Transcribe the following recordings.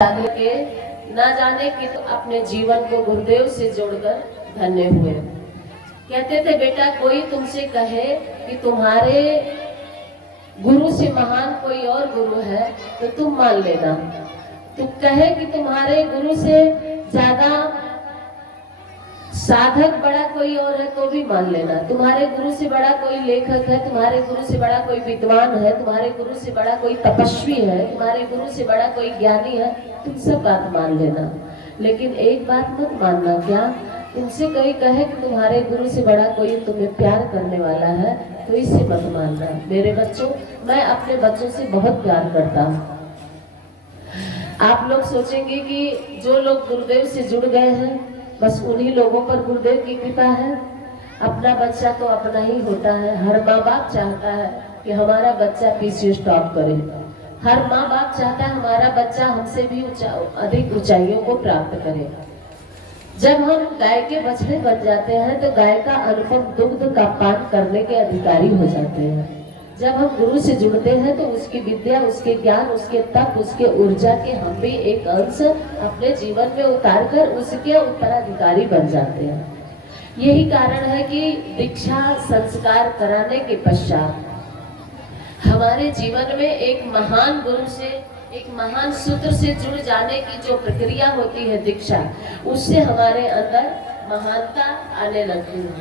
जाकर के न जाने कि तो अपने जीवन को गुरुदेव से जोड़कर धन्य हुए। कहते थे बेटा कोई तुमसे कहे कि तुम्हारे गुरु से महान कोई और गुरु है तो तुम मान लेना। तुम कहे कि तुम्हारे गुरु से ज्यादा साधक बड़ा कोई और है तो भी मान लेना। तुम्हारे गुरु से बड़ा कोई लेखक है, तुम्हारे गुरु से बड़ा कोई विद्वान है, तुम्हारे गुरु से बड़ा कोई तपस्वी है, तुम्हारे गुरु से बड़ा कोई ज्ञानी है, तुम सब बात मान लेना। लेकिन एक बात मत मानना, क्या तुमसे कोई कहे कि तुम्हारे गुरु से बड़ा कोई तुम्हें प्यार करने वाला है तो इसे मत मानना। मेरे बच्चों, मैं अपने बच्चों से बहुत प्यार करता हूँ। आप लोग सोचेंगे कि जो लोग गुरुदेव से जुड़ गए हैं बस उन्हीं लोगों पर गुरुदेव की कृपा है। अपना बच्चा तो अपना ही होता है। हर माँ बाप चाहता है कि हमारा बच्चा पीसीएस टॉप करे। हर माँ बाप चाहता है हमारा बच्चा हमसे भी अधिक ऊंचाइयों को प्राप्त करे। जब हम गाय के बछड़े बन जाते हैं तो गाय का अनुपम दुग्ध का पान करने के अधिकारी हो जाते हैं। जब हम गुरु से जुड़ते हैं तो उसकी विद्या, उसके ज्ञान, उसके तप, उसके ऊर्जा के हम भी एक अंश अपने जीवन में उतारकर उसके उत्तराधिकारी बन जाते हैं। यही कारण है कि दीक्षा संस्कार कराने के पश्चात हमारे जीवन में एक महान गुरु से, एक महान सूत्र से जुड़ जाने की जो प्रक्रिया होती है दीक्षा, उससे हमारे अंदर महानता आने लगती है।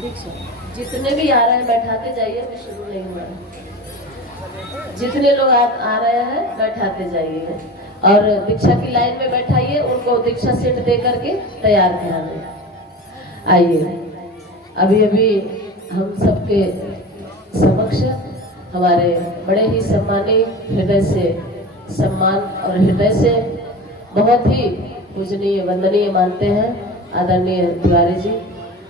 दीक्षा जितने भी आ रहे हैं बैठाते जाइए, अभी शुरू नहीं हुआ। जितने लोग आ रहे हैं बैठाते जाइए और दीक्षा की लाइन में बैठाइए, उनको दीक्षा सेट दे करके तैयार करा दें। आइए, अभी अभी हम सबके समक्ष हमारे बड़े ही सम्मानित, हृदय से सम्मान और हृदय से बहुत ही पूजनीय वंदनीय मानते हैं आदरणीय तिवारी जी,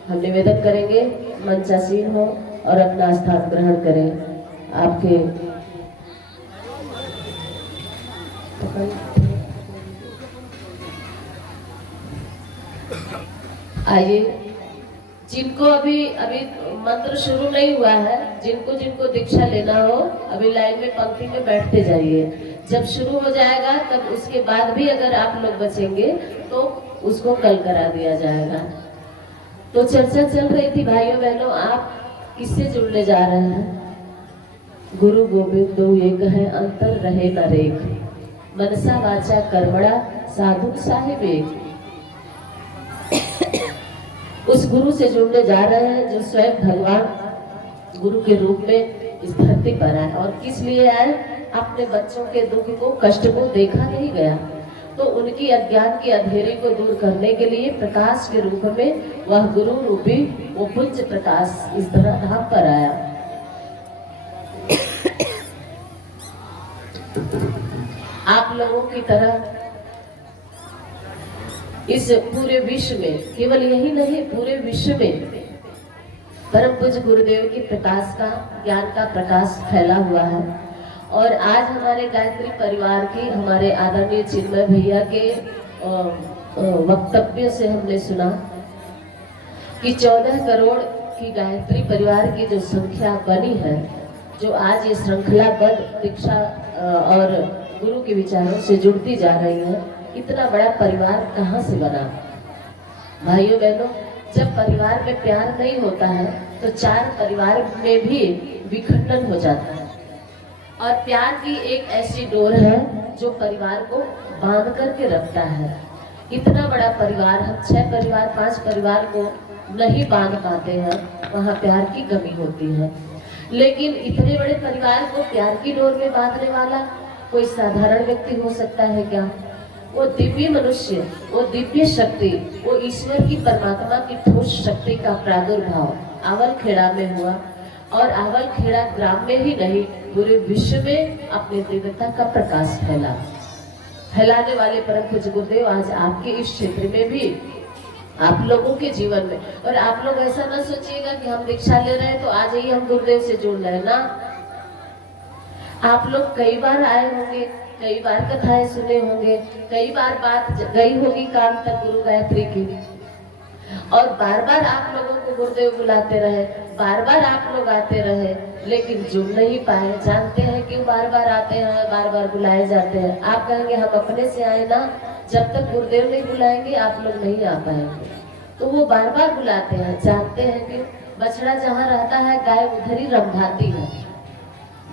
हम निवेदन करेंगे मंचासीन हो और अपना स्थान ग्रहण करें। आपके आइए, जिनको अभी मंत्र शुरू नहीं हुआ है, जिनको दीक्षा लेना हो अभी लाइन में पंक्ति में बैठते जाइए। जब शुरू हो जाएगा तब उसके बाद भी अगर आप लोग बचेंगे तो उसको कल करा दिया जाएगा। तो चर्चा चल रही थी भाइयों बहनों, आप किससे जुड़ने जा रहे हैं? गुरु गोविंद दो एक है, अंतर रहे न रेख, मनसा वाचा कर्मणा साधु साहिब एक। उस गुरु से जुड़ने जा रहे हैं जो स्वयं भगवान गुरु के रूप में इस धरती पर आए। और किस लिए आए? अपने बच्चों के दुख को, कष्ट को देखा नहीं गया तो उनकी अज्ञान की अंधेरे को दूर करने के लिए प्रकाश के रूप में वह गुरु रूपी वो पुंज प्रकाश इस धराधाम पर आया। आप लोगों की तरह इस पूरे विश्व में, केवल यही नहीं पूरे विश्व में परम पूज्य गुरुदेव की प्रकाश का, ज्ञान का प्रकाश फैला हुआ है। और आज हमारे गायत्री परिवार की, हमारे आदरणीय चिन्मय भैया के वक्तव्य से हमने सुना कि 14 करोड़ की गायत्री परिवार की जो संख्या बनी है, जो आज ये श्रृंखलाबद्ध दीक्षा और गुरु के विचारों से जुड़ती जा रही है, इतना बड़ा परिवार कहाँ से बना? भाइयों बहनों, जब परिवार में प्यार नहीं होता है तो चार परिवार में भी विखंडन हो जाता है। और प्यार की एक ऐसी डोर है जो परिवार को बांध करके रखता है। इतना बड़ा परिवार, हम 6 परिवार 5 परिवार को नहीं बांध पाते हैं, वहाँ प्यार की कमी होती है। लेकिन इतने बड़े परिवार को प्यार की डोर में बांधने वाला कोई साधारण व्यक्ति हो सकता है क्या? वो दिव्य मनुष्य, वो दिव्य शक्ति, वो ईश्वर की, परमात्मा की ठोस शक्ति का प्रादुर्भाव आवलखेड़ा में हुआ। और आवलखेड़ा ग्राम में ही नहीं, पूरे विश्व में अपने दिव्यता का प्रकाश फैलाने वाले परम पूज्य गुरुदेव आज आपके इस क्षेत्र में भी, आप लोगों के जीवन में। और आप लोग ऐसा ना सोचिएगा कि हम दीक्षा ले रहे हैं तो आज ही हम गुरुदेव से जुड़ रहे हैं ना। आप लोग कई बार आए होंगे, कई बार कथाएं सुने होंगे, कई बार बात गई होगी कान तक गुरु गायत्री की, और बार बार आप लोगों को गुरुदेव बुलाते रहे, बार बार आप लोग आते रहे। लेकिन जुड़ नहीं पाए। जानते हैं क्यों बार बार आते हैं, बार बार बुलाए जाते हैं? आप कहेंगे हम अपने से आए ना, जब तक गुरुदेव नहीं बुलाएंगे आप लोग नहीं आ पाएंगे। तो वो बार बार बुलाते हैं। जानते हैं कि बछड़ा जहाँ रहता है गाय उधर ही रंभाती है।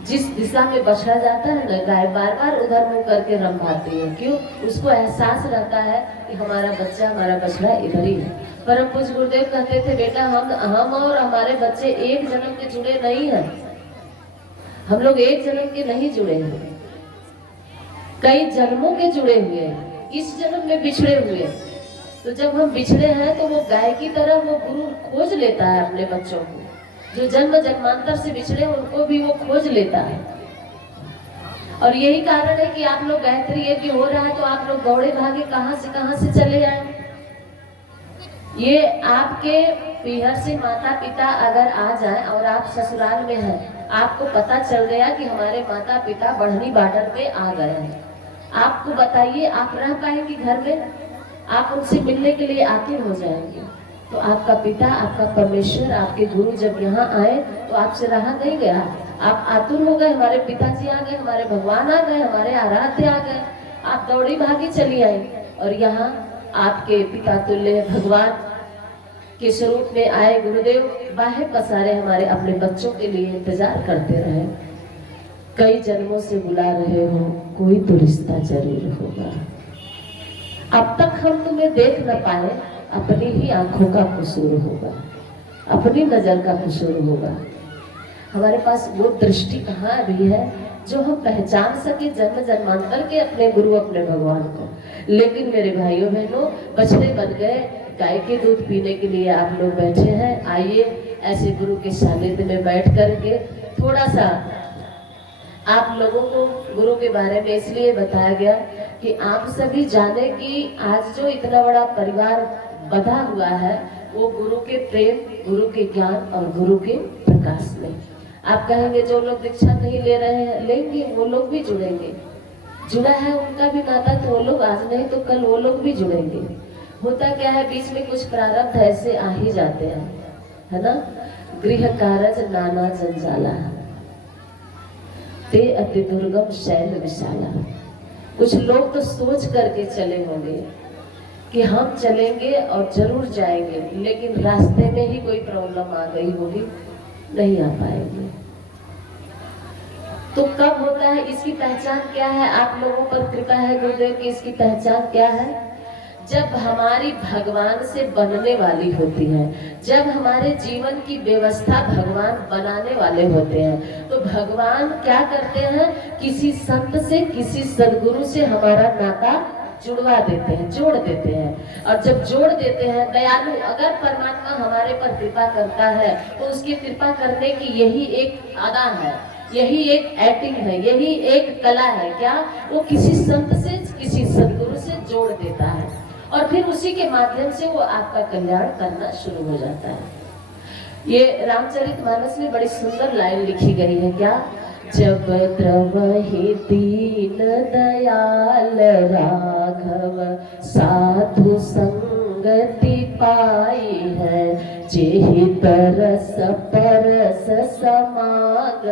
जिस दिशा में बछड़ा जाता है ना, गाय बार बार उधर मुंह करके रंभाती है। क्यों? उसको एहसास रहता है कि हमारा बच्चा, हमारा बछड़ा इधर ही है। परम पूज्य गुरुदेव कहते थे, बेटा हम और हमारे बच्चे एक जन्म के जुड़े नहीं हैं। हम लोग एक जन्म के नहीं जुड़े हैं, कई जन्मों के जुड़े हुए हैं, इस जन्म में बिछड़े हुए हैं। तो जब हम बिछड़े हैं तो वो गाय की तरह वो गुरु खोज लेता है अपने बच्चों को। जो जन्म जन्मांतर से बिछड़े उनको भी वो खोज लेता है। और यही कारण है कि आप लोग गायत्री यज्ञ हो रहा है तो आप लोग दौड़े भागे कहां से चले आए। ये आपके पीहर से माता पिता अगर आ जाए और आप ससुराल में हैं, आपको पता चल गया कि हमारे माता पिता बढ़नी बॉर्डर पे आ गए हैं, आपको बताइए आप रह पाएंगे घर में? आप उनसे मिलने के लिए आतुर हो जाएंगे। तो आपका पिता, आपका परमेश्वर, आपके गुरु जब यहाँ आए तो आपसे रहा नहीं गया। आप आतुर हो गए, हमारे पिताजी आ गए, हमारे भगवान आ गए, हमारे आराध्य आ गए। आप दौड़ी भागी चली आई और यहाँ आपके पिता तुल्य भगवान के स्वरूप में आए गुरुदेव बाहे पसारे हमारे अपने बच्चों के लिए इंतजार करते रहे। कई जन्मों से बुला रहे हो, कोई तो रिश्ता जरूर होगा। अब तक हम तुम्हें देख न पाए, अपनी ही आंखों का कसूर होगा, अपनी नजर का कसूर होगा। हमारे पास वो दृष्टि कहाँ अभी है जो हम पहचान सके जन्म जन्मांतर के अपने गुरु, अपने भगवान को। लेकिन मेरे भाइयों बहनों, बछड़े बन गए, गाय के दूध पीने के लिए आप लोग बैठे हैं। आइए ऐसे गुरु के सानिध्य में बैठ करके थोड़ा सा आप लोगों को गुरु के बारे में इसलिए बताया गया कि आप सभी जाने कि आज जो इतना बड़ा परिवार बंधा हुआ है वो गुरु के प्रेम, गुरु के ज्ञान और गुरु के प्रकाश में। आप कहेंगे जो लोग दीक्षा नहीं ले रहे हैं, लेंगे, वो लोग भी जुड़ेंगे। जुड़ा है उनका भी नाता, तो वो लोग आज नहीं तो कल वो लोग भी जुड़ेंगे। होता क्या है, बीच में कुछ प्रारब्ध ऐसे आ ही जाते हैं, है ना। गृह कारज नाना जंजाला, ते अति दुर्गम शैल विशाला। कुछ लोग तो सोच करके चले होंगे कि हम चलेंगे और जरूर जाएंगे, लेकिन रास्ते में ही कोई प्रॉब्लम आ गई होगी, नहीं आ पाएंगे। तो कब होता है, इसकी पहचान क्या है? आप लोगों पर कृपा है गुरुदेव की, इसकी पहचान क्या है? जब हमारी भगवान से बनने वाली होती है, जब हमारे जीवन की व्यवस्था भगवान बनाने वाले होते हैं, तो भगवान क्या करते हैं, किसी संत से, किसी सदगुरु से हमारा नाता जुड़वा देते हैं, जोड़ देते हैं। और जब जोड़ देते हैं, दयालु अगर परमात्मा हमारे पर कृपा करता है तो उसकी कृपा करने की यही एक अदा है, यही एक एक्टिंग है, यही एक कला है। क्या? वो किसी संत से, किसी सदगुरु से जोड़ देता है और फिर उसी के माध्यम से वो आपका कल्याण करना शुरू हो जाता है। ये रामचरितमानस में बड़ी सुंदर लाइन लिखी गई है। क्या? जब द्रवहि दीन दयाल राघव साधु संगति पाई है, जेहि तरस परस समागम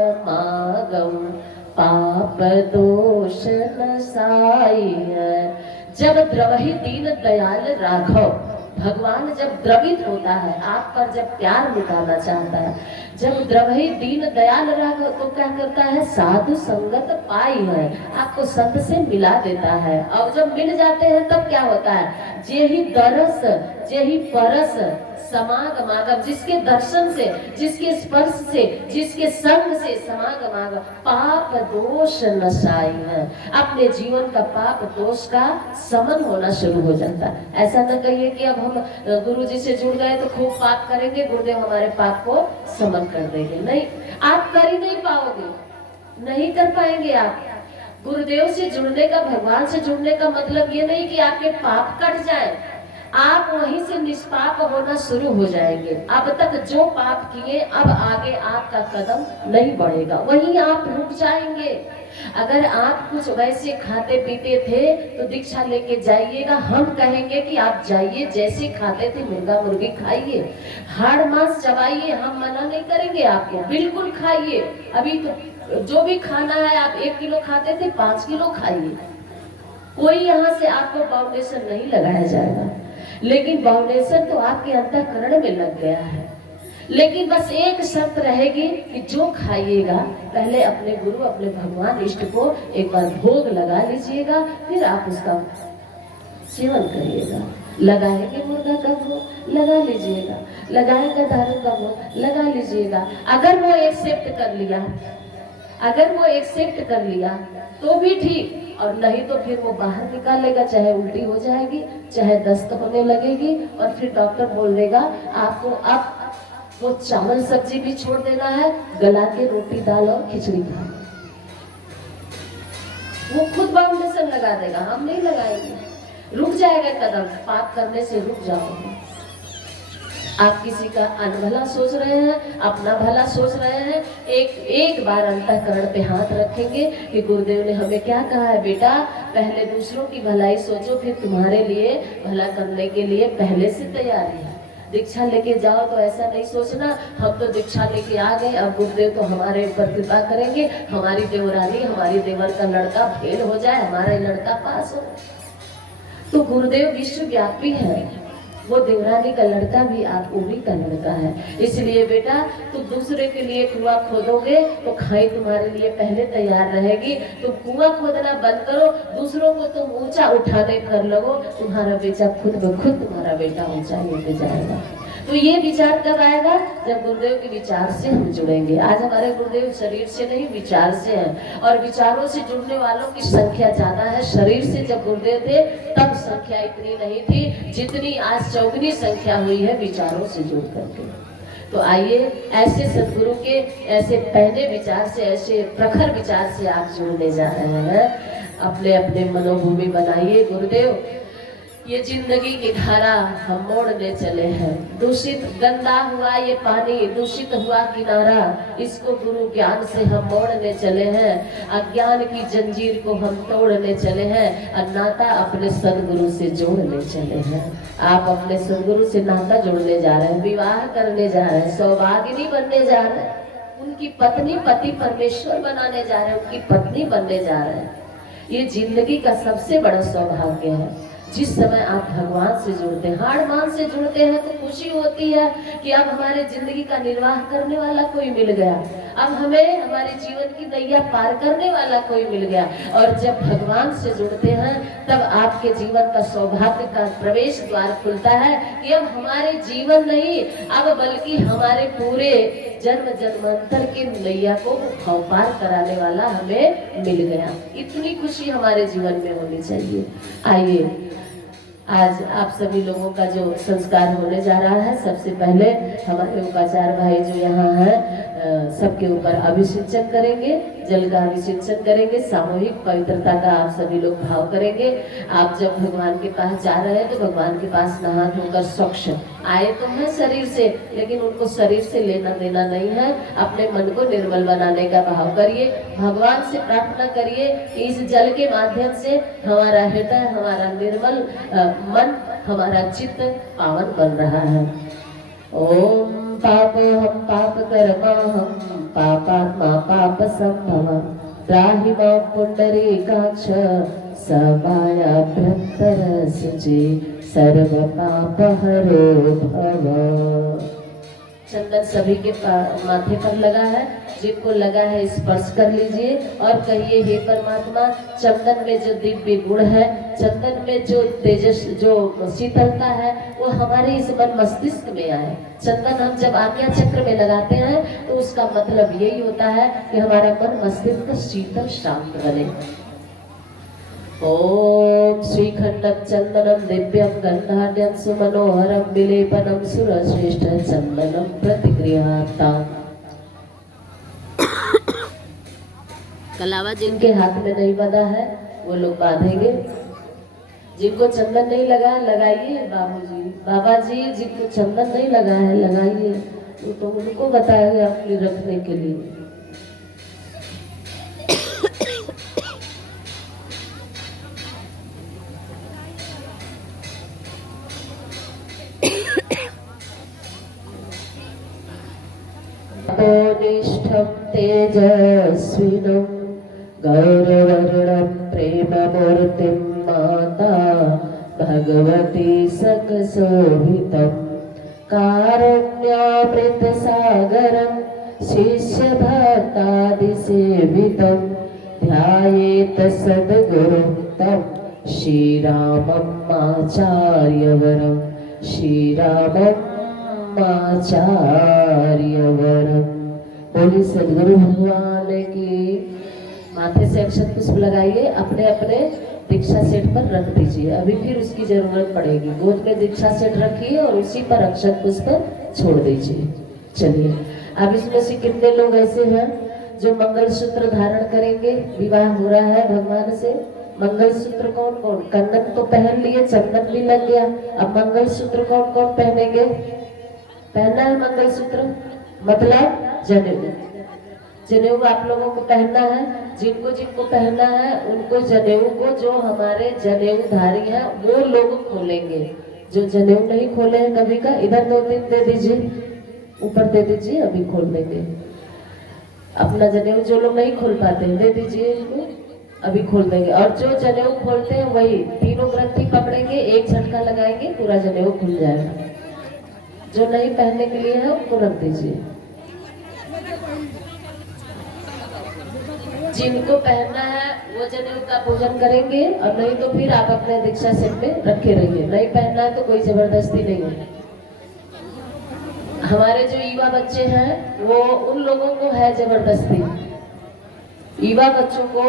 पाप दोष नसाई है। जब द्रवहि दीन दयाल राघव, भगवान जब द्रवित होता है, आप पर जब प्यार लुटाना चाहता है, जब द्रवहि दीन दयाल राघव, तो क्या करता है, साधु संगत पाई है, आपको संत से मिला देता है। और जब मिल जाते हैं तब क्या होता है, जेहि दरस जेहि परस समागमागम, जिसके दर्शन से, जिसके स्पर्श से, जिसके संग से समागमागम पाप दोष नसाई है, अपने जीवन का पाप दोष का समन होना शुरू हो जाता है। ऐसा न कहिए कि अब हम गुरु जी से जुड़ गए तो खूब पाप करेंगे, गुरुदेव हमारे पाप को समन कर देंगे। नहीं, आप कर ही नहीं पाओगे, नहीं कर पाएंगे आप। गुरुदेव से जुड़ने का, भगवान से जुड़ने का मतलब ये नहीं कि आपके पाप कट जाए, आप वहीं से निष्पाप होना शुरू हो जाएंगे। अब तक जो पाप किए, अब आगे आपका कदम नहीं बढ़ेगा, वहीं आप रुक जाएंगे। अगर आप कुछ वैसे खाते पीते थे तो दीक्षा लेके जाइएगा, हम कहेंगे कि आप जाइए जैसे खाते थे मुर्गा मुर्गी खाइए, हाड़ मांस चबाइए, हम मना नहीं करेंगे आपको, बिल्कुल खाइए। अभी तो जो भी खाना है आप 1 किलो खाते थे 5 किलो खाइए, कोई यहाँ से आपको फाउंडेशन नहीं लगाया जाएगा, लेकिन फाउंडेशन तो आपके अंतःकरण में लग गया है। लेकिन बस एक शर्त रहेगी कि जो खाइएगा पहले अपने गुरु अपने भगवान इष्ट को एक बार भोग लगा लीजिएगा, फिर आप उसका सेवन करिएगा। लगाएंगे मुर्गा का भोग लगा लीजिएगा, लगाएगा दारू का भोग लगा लीजिएगा। अगर वो एक्सेप्ट कर लिया, अगर वो एक्सेप्ट कर लिया तो भी ठीक, और नहीं तो फिर वो बाहर निकालेगा, चाहे उल्टी हो जाएगी, चाहे दस्त होने लगेगी, और फिर डॉक्टर बोल देगा आपको अब वो चावल सब्जी भी छोड़ देना है, गला के रोटी दाल और खिचड़ी खा। वो खुद बाउंडेशन लगा देगा, हम नहीं लगाएंगे, रुक जाएगा कदम, पाप करने से रुक जाओगे। आप किसी का अनभला सोच रहे हैं, अपना भला सोच रहे हैं, एक बार अंतःकरण पे हाथ रखेंगे कि गुरुदेव ने हमें क्या कहा है, बेटा पहले दूसरों की भलाई सोचो, फिर तुम्हारे लिए भला करने के लिए पहले से तैयारी है। दीक्षा लेके जाओ तो ऐसा नहीं सोचना हम तो दीक्षा लेके आ गए, अब गुरुदेव तो हमारे ऊपर कृपा करेंगे, हमारी देवरानी हमारी देवर का लड़का फेल हो जाए, हमारा लड़का पास हो। तो गुरुदेव विश्वव्यापी है, वो देवरानी का लड़का भी आप उन्हीं का लड़का है। इसलिए बेटा तुम दूसरे के लिए कुआं खोदोगे तो खाई तुम्हारे लिए पहले तैयार रहेगी। तुम कुआं खोदना बंद करो, दूसरों को तुम ऊंचा उठाने कर लगो, तुम्हारा बेटा खुद ब खुद तुम्हारा बेटा ऊंचाई पे जाएगा। तो ये विचार कब आएगा, जब गुरुदेव के विचार से हम जुड़ेंगे। आज हमारे गुरुदेव शरीर से नहीं विचार से हैं, और विचारों से जुड़ने वालों की संख्या ज्यादा है। शरीर से जब गुरुदेव थे तब संख्या इतनी नहीं थी जितनी आज चौगुनी संख्या हुई है विचारों से जुड़ करके। तो आइए ऐसे सदगुरु के ऐसे पहले विचार से, ऐसे प्रखर विचार से आप जुड़ने जा रहे हैं। अपने अपने मनोभूमि बनाइए। गुरुदेव ये जिंदगी की धारा हम मोड़ने चले हैं, दूषित गंदा हुआ ये पानी, दूषित हुआ किनारा, इसको गुरु ज्ञान से हम मोड़ने चले हैं। अज्ञान की जंजीर को हम तोड़ने चले हैं, और नाता अपने सदगुरु से जोड़ने चले हैं। आप अपने सदगुरु से नाता जोड़ने जा रहे हैं, विवाह करने जा रहे हैं, सौभागिनी बनने जा रहे हैं, उनकी पत्नी पति परमेश्वर बनाने जा रहे हैं, उनकी पत्नी बनने जा रहे हैं। ये जिंदगी का सबसे बड़ा सौभाग्य है। जिस समय आप भगवान से जुड़ते हैं, हाड़ मान से जुड़ते हैं, तो खुशी होती है कि अब हमारे जिंदगी का निर्वाह करने वाला कोई मिल गया, अब हमें हमारे जीवन की नैया पार करने वाला कोई मिल गया। और जब भगवान से जुड़ते हैं तब आपके जीवन का सौभाग्य का प्रवेश द्वार खुलता है कि अब हमारे जीवन नहीं, अब बल्कि हमारे पूरे जन्म जन्मांतर की नैया को भाव पार कराने वाला हमें मिल गया। इतनी खुशी हमारे जीवन में होनी चाहिए। आइए आज आप सभी लोगों का जो संस्कार होने जा रहा है, सबसे पहले हमारे उपाचार्य भाई जो यहाँ हैं सबके ऊपर अभिषेचन करेंगे, जल का अभिषेचन करेंगे, सामूहिक पवित्रता का आप सभी लोग भाव करेंगे। आप जब भगवान के पास जा रहे हैं तो भगवान के पास नहा धोकर स्वच्छ आए तो हैं शरीर से, लेकिन उनको शरीर से लेना देना नहीं है। अपने मन को निर्मल बनाने का भाव करिए, भगवान से प्रार्थना करिए कि इस जल के माध्यम से हमारा हृदय, हमारा निर्मल मन, हमारा चित्त पावन बन रहा है। ओम पापोहम पाप कर्मा हम पापात्मा पाप संभव त्राहि मां पुंडरीकाक्ष समायाभ्यंतर शुचि सर्व पाप हरो भव। चंदन सभी के माथे पर लगा है, जिनको लगा है स्पर्श कर लीजिए और कहिए हे परमात्मा, चंदन में जो दिव्य गुण है, चंदन में जो तेजस, जो शीतलता है, वो हमारे इस मन मस्तिष्क में आए। चंदन हम जब आज्ञा चक्र में लगाते हैं तो उसका मतलब यही होता है कि हमारा मन मस्तिष्क शीतल शांत बने। ओम श्रीखंडम चंदनम दिव्यम गंधाढ्यं सुमनोहरम विलेपनम सुरश्रेष्ठ चंदनम प्रतिगृहाता। कलावा जिनके हाथ में नहीं बंधा है वो लोग बांधेंगे, जिनको चंदन नहीं लगा लगाइए। बाबूजी, बाबा जी जिनको चंदन नहीं लगा है लगाइए, तो उनको बताएंगे अपने रखने के लिए। ज्येष्ठं तेजस्विनं गौरवर्णं प्रेममूर्तिं माता भगवती सकशोभितं कारुण्यामृतसागरं शिष्यभक्तादिसेवितं ध्यायेत सद्गुरुं तं श्रीरामम् आचार्यवरं श्रीरामम् आचार्यवरम। बोली सदगुरु भगवान की। माथे से अक्षत पुष्प लगाइए, अपने अपने दीक्षा सेट पर रख दीजिए। अभी फिर उसकी जरूरत पड़ेगी। गोद में दीक्षा सेट रखिए और उसी पर अक्षत पुष्प छोड़ दीजिए। चलिए, अब इसमें से कितने लोग ऐसे हैं जो मंगलसूत्र धारण करेंगे? विवाह हो रहा है भगवान से। मंगलसूत्र कौन कौन? कंगन तो पहन लिए, चंदन भी लग गया, अब मंगलसूत्र कौन कौन पहनेंगे? पहनना है मंगलसूत्र, मतलब जनेऊ। जनेऊ आप लोगों को पहनना है। जिनको जिनको पहनना है उनको जनेऊ को, जो हमारे जनेऊधारी हैं वो लोग खोलेंगे। जो जनेऊ नहीं खोले हैं कभी का, इधर 2-3 दे दीजिए, ऊपर दे दीजिए, अभी खोल देंगे अपना जनेऊ। जो लोग नहीं खोल पाते दे दीजिए इनको, अभी खोल देंगे। और जो जनेऊ खोलते हैं वही तीनों ग्रंथि पकड़ेंगे, एक झटका लगाएंगे, पूरा जनेऊ खुल जाएगा। जो नहीं पहनने के लिए है उनको रख दीजिए। जिनको पहनना है वो जनेऊ का पूजन करेंगे, और नहीं तो फिर आप अपने दीक्षा सेट में रखे रहिए। नहीं पहनना है तो कोई जबरदस्ती नहीं है। हमारे जो युवा बच्चे हैं वो उन लोगों को है जबरदस्ती। युवा बच्चों को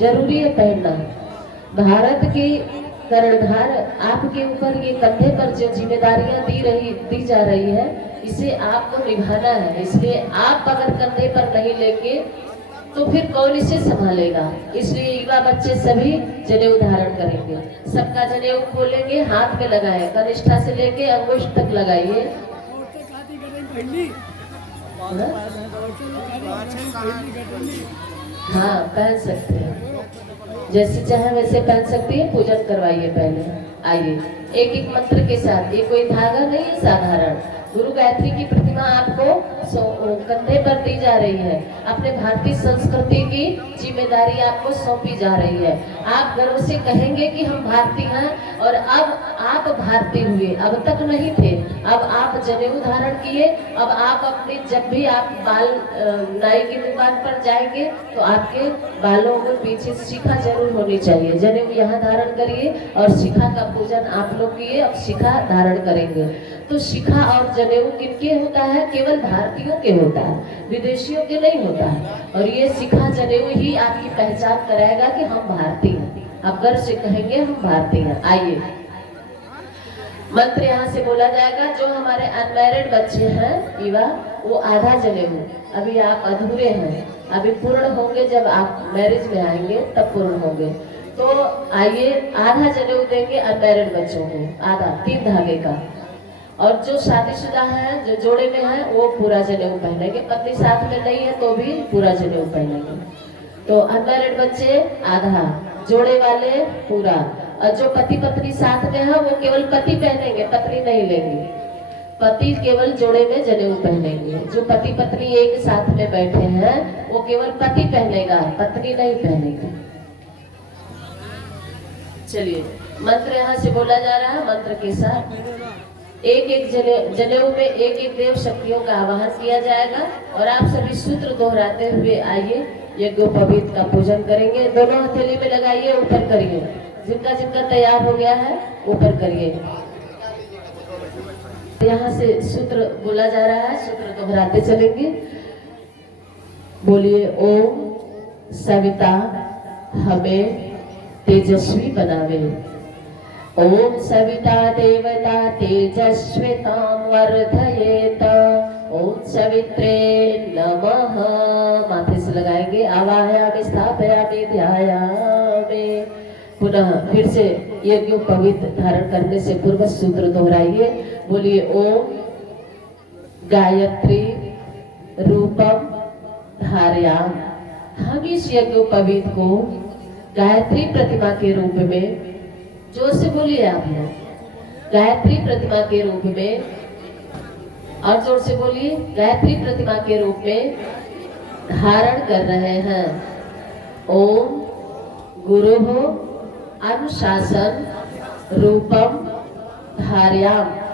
जरूरी है पहनना। भारत की कर्णधार आपके ऊपर, ये कंधे पर जो जिम्मेदारियां दी जा रही है, इसे आपको निभाना है। इसलिए आप अगर कंधे पर नहीं लेके तो फिर कौन इसे संभालेगा? इसलिए युवा बच्चे सभी जनेऊ धारण करेंगे। सबका जनेऊ खोलेंगे, हाथ में लगाए, कनिष्ठा से लेके अंगुष्ठ तक लगाइए। हाँ, पहन सकते हैं, जैसे चाहे वैसे पहन सकती है। पूजन करवाइए पहले। आइए, एक एक मंत्र के साथ। ये कोई धागा नहीं है साधारण। गुरु गायत्री की प्रतिमा आपको कंधे पर दी जा रही है। अपने भारतीय संस्कृति की जिम्मेदारी आपको सौंपी जा रही है। आप गर्व से कहेंगे कि हम भारतीय हैं, और अब आप भारतीय हुए। अब तक नहीं थे, अब आप जनेऊ धारण किए। अब आप अपने, जब भी आप बाल नाई की दुकान पर जाएंगे तो आपके बालों के पीछे शिखा जरूर होनी चाहिए। जनेऊ यहाँ धारण करिए और शिखा का पूजन आप लोग किए। अब शिखा धारण करेंगे तो शिखा और जनेऊ किनके होता है? केवल भारतीयों के होता है, विदेशियों के नहीं होता है। और ये शिखा जनेऊ ही आपकी पहचान कराएगा कि हम भारतीय हैं। आप गर्व से कहेंगे हम भारतीय हैं। आइए, मंत्र यहाँ से बोला जाएगा। जो हमारे अनमैरिड बच्चे हैं युवा, वो आधा जनेऊ, अभी आप अधूरे हैं, अभी पूर्ण होंगे। जब आप मैरिज में आएंगे तब पूर्ण होंगे। तो आइए, आधा जनेऊ देंगे अनमैरिड बच्चों को, आधा 3 धागे का। और जो शादीशुदा है, जो जोड़े में है, वो पूरा जनेऊ पहनेंगे। पत्नी साथ में नहीं है तो भी पूरा जनेऊ पहनेंगे। तो अनमैरिड बच्चे आधा, जोड़े वाले पूरा। और जो पति पत्नी साथ में है वो केवल पति पहनेंगे, पत्नी नहीं लेंगे। पति केवल जोड़े में जनेऊ पहनेंगे। जो पति पत्नी एक साथ में बैठे हैं वो केवल पति पहनेगा, पत्नी नहीं पहनेगी। चलिए, मंत्र यहाँ से बोला जा रहा है। मंत्र के साथ एक एक जनेऊ में एक एक देव शक्तियों का आवाहन किया जाएगा। और आप सभी सूत्र दोहराते हुए आइए, यज्ञोपवीत का पूजन करेंगे। दोनों हथेली में लगाइए, ऊपर करिए। जिनका जिनका तैयार हो गया है ऊपर करिए। यहाँ से सूत्र बोला जा रहा है, सूत्र दोहराते चलेंगे। बोलिए, ओम सविता हमें तेजस्वी बनावे। ओम सविता देवता तेजस्वितां वर्धयेत। ओम सवित्रे नमः। माथे से लगाएंगे। आवाहयामि स्थापयामि ध्यायामि। पुनः फिर से यज्ञोपवीत धारण करने से पूर्व सूत्र दोहराइए। बोलिए, ओम गायत्री रूपम धारयाम। हम इस यज्ञोपवीत को गायत्री प्रतिमा के रूप में, जोर से बोलिए आप लोग, गायत्री प्रतिमा के रूप में, और जोर से बोलिए, गायत्री प्रतिमा के रूप में धारण कर रहे हैं। ओम गुरु हो अनुशासन रूपम धार्याम।